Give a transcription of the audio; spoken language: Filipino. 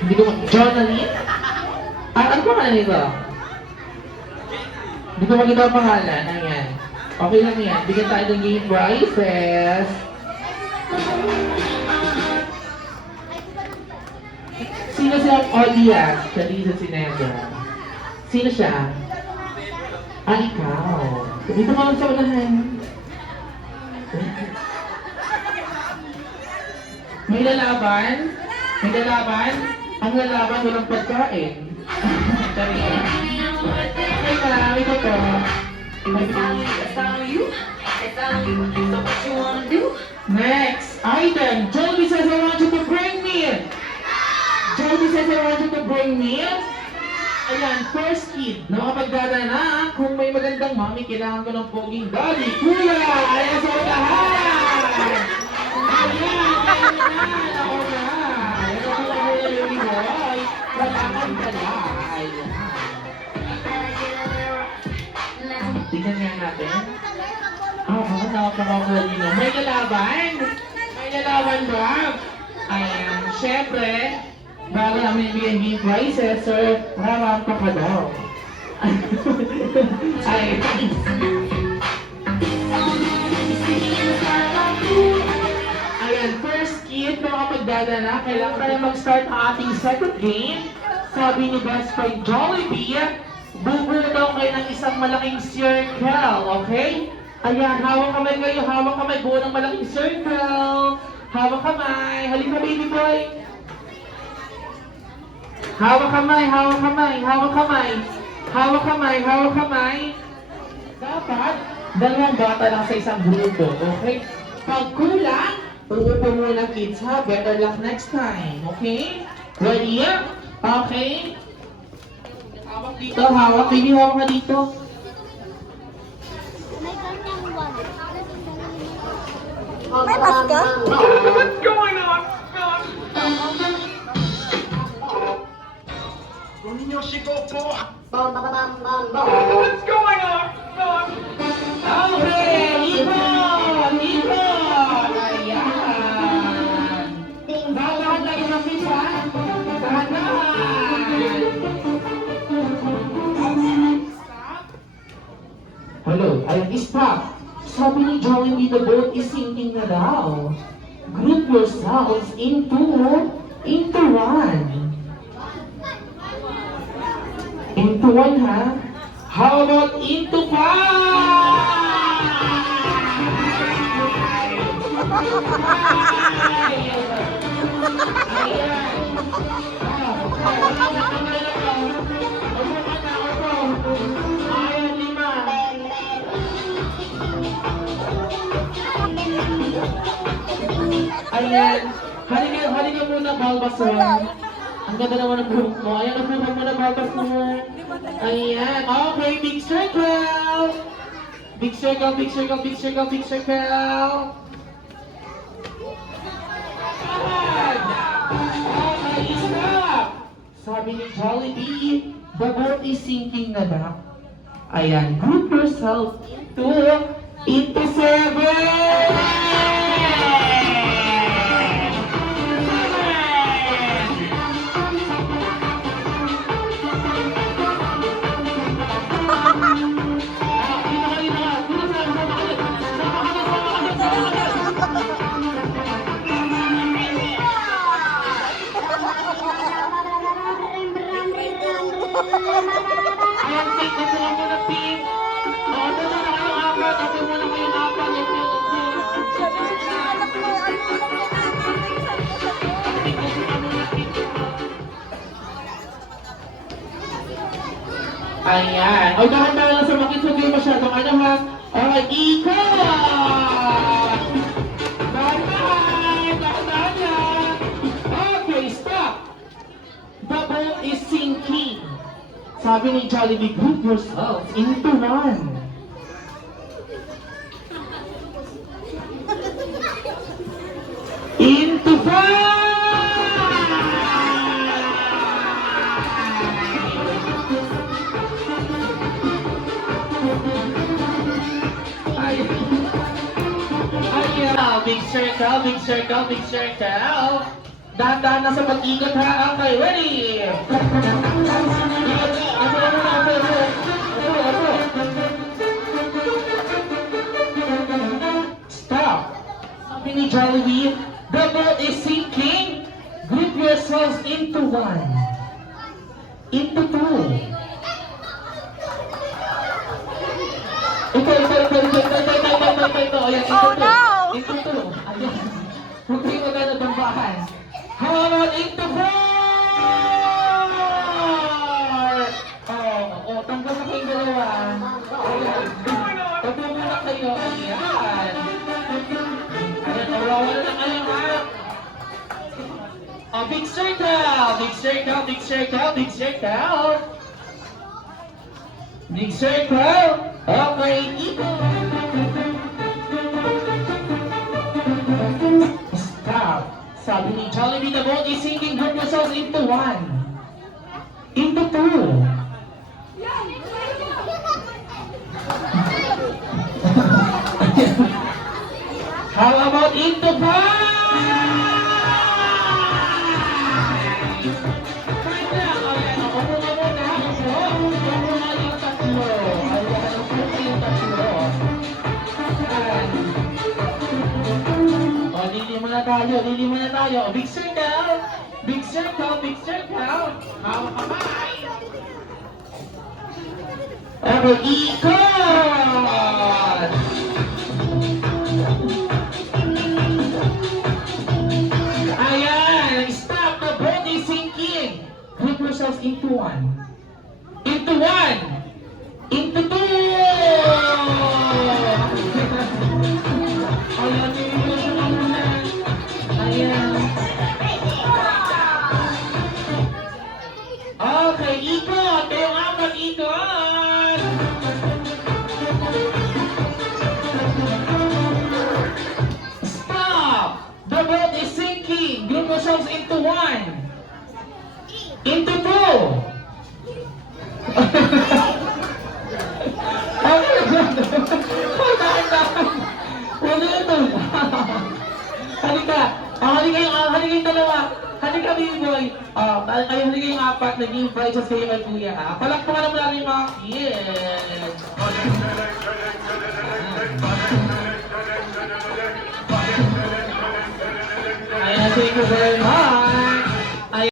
Hindi ko Jonalyn? Ano pa nga nito? Hindi ko maganda ang pangalan. Ayan. Okay lang yan. Bigyan tayo ng game prizes. Sino si Olias? Kalisa Sinedra. Sino siya? Ikaw. Dito mo lang sa unahan. May lalaban? May lalaban? Ang lalaban, walang pagkain. Ay, marami ko to. Next item. Joby says I want you to bring me. Joby says I want you to bring me. Ayan, first kid. Nakapagdada na. Kung may magandang mami, kailangan ko ng poging daddy. Kuya! Ayan sa unahan! Ayan! Ayan! Ako na! Ayan ako na yung boy. Wala kang dala. Ayan. Tingnan nga natin. Nakapakakulino. May lalaban? May lalaban ba? Ayan, syempre, bago namin ibigay yung prizes, sir, ramampa ka daw. Ay, ayan, first kid, makapagdada na, kailangan tayo mag-start ang ating second game. Sabi ni best friend Jollibee, bubuo daw kayo ng isang malaking circle, okay? Ayan, hawak kamay kayo, hawak kamay, buo ng malaking circle. Hawak kamay, halika baby boy. Hawak kamay, hawak kamay, hawak kamay. Hawak kamay, hawak kamay. Dapat, dalawang bata lang sa isang grupo, okay? Pag kulang, uupo muna kids ha, better luck next time, okay? Ready? Okay? Hawak dito, hawak, baby, hawak ka dito. May maska? What's going on? What's going on? Okay, Ipon! Ipon! Ayan! Dahan-dahan lang yung napis, ha? Dahan-dahan! Hello, ayun, stop! Sabi ni Joey, the boat is sinking na daw. Group yourselves into one. Into one, ha? How about into five? Ayan, lima. Ayan. Halika muna, Balbasar. Ang ganda naman ng buhok mo. Ayan, napuha muna, Balbasar. Ayan. Okay, big circle. Big circle, big circle, big circle, big circle. Ayan. Okay, stop. Sabi ni Jollibee, the boat is sinking na daw. Ayan, group yourself into seven. Ayan, take na sila muna, pink. O, ito na kayong apat. Ito muna kayong apat. Ayan. O, dahan-dahan lang sa makit. Huwag kayo masyadong ano ha. Okay, ikot! Dahan-dahan! Dahan-dahan lang! Okay, stop! The boat is sinking. Sabi ni Jollibee, group yourself into one. Into five! Ayan. Big circle, big circle, big circle. Dahan-dahan na sa pag-ikot ha. Okay, ready? Stop. Sabi ni Jollibee, the boat is sinking. Group yourselves into one. Into two. Ito. Ayan, Oh, no! Into two. Ayan. Huwag kayo magano ng bahay. How about into four? Tanggap na kayong dalawa. Ayan. Pagpumulak kayo. Ayan. Ayan, wala na kayo ha. Big circle. Big circle. Big circle. Big circle. Big circle. Okay, stop. Sabi ni Jollibee, the boat is sinking. Group yourselves into one. Into two. How about into five? Five na. Ayan, upo nga muna. Upo nga yung tatlo. Ayan, upo yung tatlo. Ayan. Lili muna tayo. Big circle. Big circle, big circle. Hawak kamay. Okay, ikot. Ayan, stop. The boat is sinking. Group yourselves into one. Into one. Into two. Ayan, ayan. Okay, ikot. Yung apat, ikot. Stop. The boat is sinking. Group yourselves into one. Into two. Halika. Halika yung dalawa. Halika, baby boy. Halika yung apat. Nag-invite sa kayo kay kuya ha. Palakpakan naman natin yung mga kids. Ayan, thank you very much.